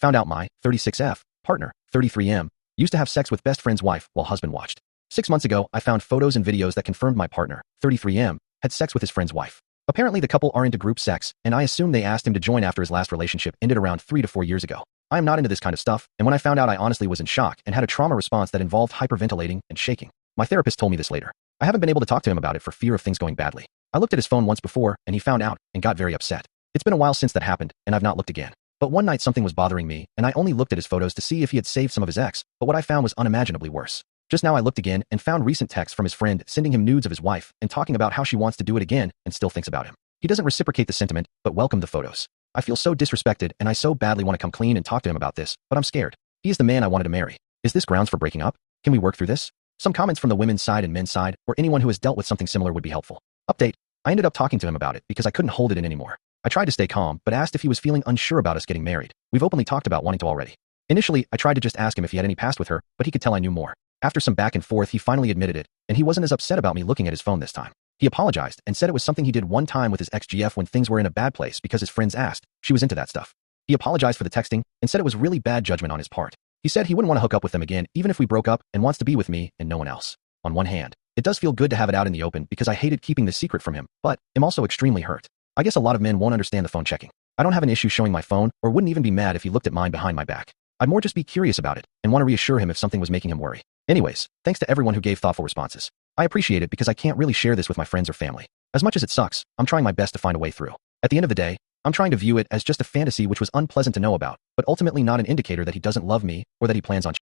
Found out my 36F partner, 33M, used to have sex with best friend's wife while husband watched. 6 months ago, I found photos and videos that confirmed my partner, 33M, had sex with his friend's wife. Apparently the couple are into group sex, and I assume they asked him to join after his last relationship ended around 3 to 4 years ago. I am not into this kind of stuff, and when I found out I honestly was in shock and had a trauma response that involved hyperventilating and shaking. My therapist told me this later. I haven't been able to talk to him about it for fear of things going badly. I looked at his phone once before, and he found out, and got very upset. It's been a while since that happened, and I've not looked again. But one night something was bothering me, and I only looked at his photos to see if he had saved some of his ex, but what I found was unimaginably worse. Just now I looked again and found recent texts from his friend sending him nudes of his wife and talking about how she wants to do it again and still thinks about him. He doesn't reciprocate the sentiment, but welcomed the photos. I feel so disrespected and I so badly want to come clean and talk to him about this, but I'm scared. He is the man I wanted to marry. Is this grounds for breaking up? Can we work through this? Some comments from the women's side and men's side, or anyone who has dealt with something similar would be helpful. Update. I ended up talking to him about it because I couldn't hold it in anymore. I tried to stay calm, but asked if he was feeling unsure about us getting married. We've openly talked about wanting to already. Initially, I tried to just ask him if he had any past with her, but he could tell I knew more. After some back and forth, he finally admitted it, and he wasn't as upset about me looking at his phone this time. He apologized and said it was something he did one time with his ex-GF when things were in a bad place because his friends asked. She was into that stuff. He apologized for the texting and said it was really bad judgment on his part. He said he wouldn't want to hook up with them again even if we broke up and wants to be with me and no one else. On one hand, it does feel good to have it out in the open because I hated keeping this secret from him, but am also extremely hurt. I guess a lot of men won't understand the phone checking. I don't have an issue showing my phone or wouldn't even be mad if he looked at mine behind my back. I'd more just be curious about it and want to reassure him if something was making him worry. Anyways, thanks to everyone who gave thoughtful responses. I appreciate it because I can't really share this with my friends or family. As much as it sucks, I'm trying my best to find a way through. At the end of the day, I'm trying to view it as just a fantasy which was unpleasant to know about, but ultimately not an indicator that he doesn't love me or that he plans on